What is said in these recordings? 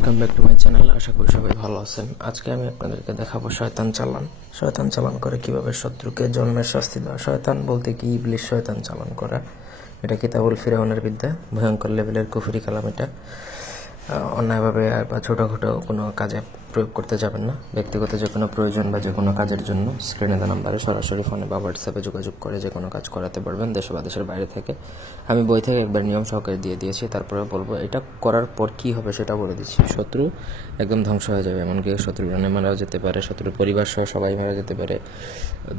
Welcome back to my channel. আশা করি সবাই ভালো আছেন। আজকে আমি আপনাদেরকে দেখাবো শয়তান চালান। শয়তান চালান করে কিভাবে শত্রুকে জন্মের শাস্তি দেওয়া। শয়তান বলতে কি ইবলিশ, শয়তান চালান করা। এটা কিতাবুল ফিরআউনের বিদ্যা, ভয়ঙ্কর লেভেলের কুফরি কালাম। এটা অন্যায়ভাবে বা ছোটোখাটো কোনো কাজে প্রয়োগ করতে যাবেন না। ব্যক্তিগত যে কোনো প্রয়োজন বা যে কোনো কাজের জন্য স্ক্রিনে দেওয়া নাম্বারে সরাসরি ফোনে বা হোয়াটসঅ্যাপে যোগাযোগ করে যে কোনো কাজ করাতে পারবেন, দেশে বা দেশের বাইরে থেকে। আমি বই থেকে একবার নিয়ম সহকারে দিয়ে দিয়েছি, তারপরে বলবো এটা করার পর কী হবে সেটা বলে দিচ্ছি। শত্রু একদম ধ্বংস হয়ে যাবে, এমনকি শত্রু রানে মারা যেতে পারে, শত্রুর পরিবার সহ সবাই মারা যেতে পারে,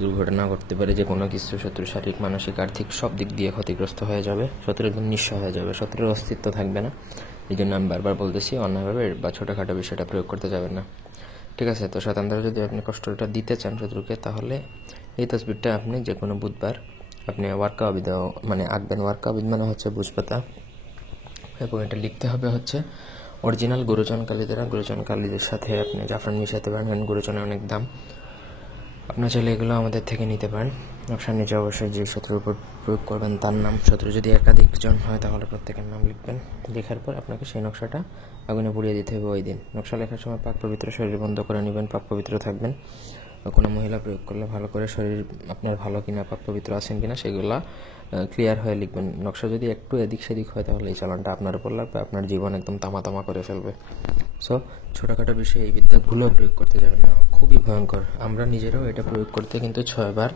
দুর্ঘটনা ঘটতে পারে, যে কোনো কিছু। শত্রু শারীরিক, মানসিক, আর্থিক সব দিক দিয়ে ক্ষতিগ্রস্ত হয়ে যাবে। শত্রু একদম নিঃস্ব হয়ে যাবে, শত্রুর অস্তিত্ব থাকবে না। এই জন্য আমি বারবার বলতেছি, অন্যায়ভাবে বা ছোটোখাটো বিষয়টা প্রয়োগ করতে যাবেন না, ঠিক আছে? তো শয়তান দ্বারা যদি আপনি কষ্টটা দিতে চান শত্রুকে, তাহলে এই তসবিরটা আপনি যে কোনো বুধবার আপনি ওয়ার্কা আবিদ মানে আঁকবেন। ওয়ার্কা আবিদ মানে হচ্ছে বুঝপাতা, এবং এটা লিখতে হবে হচ্ছে অরিজিনাল গুরুজন কালি দ্বারা। গুরুজন কালিদের সাথে আপনি জাফরান মিশাতে পারবেন, গুরুজনের অনেক দাম। আপনার চাইলে এগুলো আমাদের থেকে নিতে পারেন। নকশার নিচে অবশ্যই যে শত্রুর উপর প্রয়োগ করবেন তার নাম, শত্রু যদি একাধিকজন হয় তাহলে প্রত্যেকের নাম লিখবেন। লেখার পর আপনাকে সেই নকশাটা আগুনে পুড়িয়ে দিতে হবে ওই দিন। নকশা লেখার সময় পাক পবিত্র শরীর বন্ধ করে নেবেন, পাক পবিত্র থাকবেন। কোনো মহিলা প্রয়োগ করলে ভালো করে শরীর আপনার ভালো কিনা, পাক পবিত্র আছেন কিনা সেগুলো ক্লিয়ার হয়ে লিখবেন। নকশা যদি একটু এদিক সেদিক হয় তাহলে এই চালানটা আপনার উপর লাগবে, আপনার জীবন একদম তামা তামা করে ফেলবে। সো ছোটোখাটো বিষয়ে এই বিদ্যাগুলো প্রয়োগ করতে যাবেন না, খুবই ভয়ঙ্কর। আমরা নিজেরাও এটা প্রয়োগ করতে কিন্তু 6বার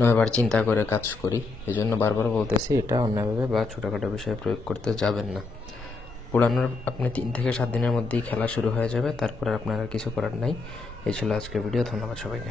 9বার চিন্তা করে কাজ করি। এই জন্য বারবার বলতেছি, এটা অন্যায়ভাবে বা ছোটোখাটো বিষয়ে প্রয়োগ করতে যাবেন না। পোড়ানোর আপনি 3 থেকে 7 দিনের মধ্যেই খেলা শুরু হয়ে যাবে, তারপরে আপনার আর কিছু করার নাই। এই ছিল আজকের ভিডিও। ধন্যবাদ সবাইকে।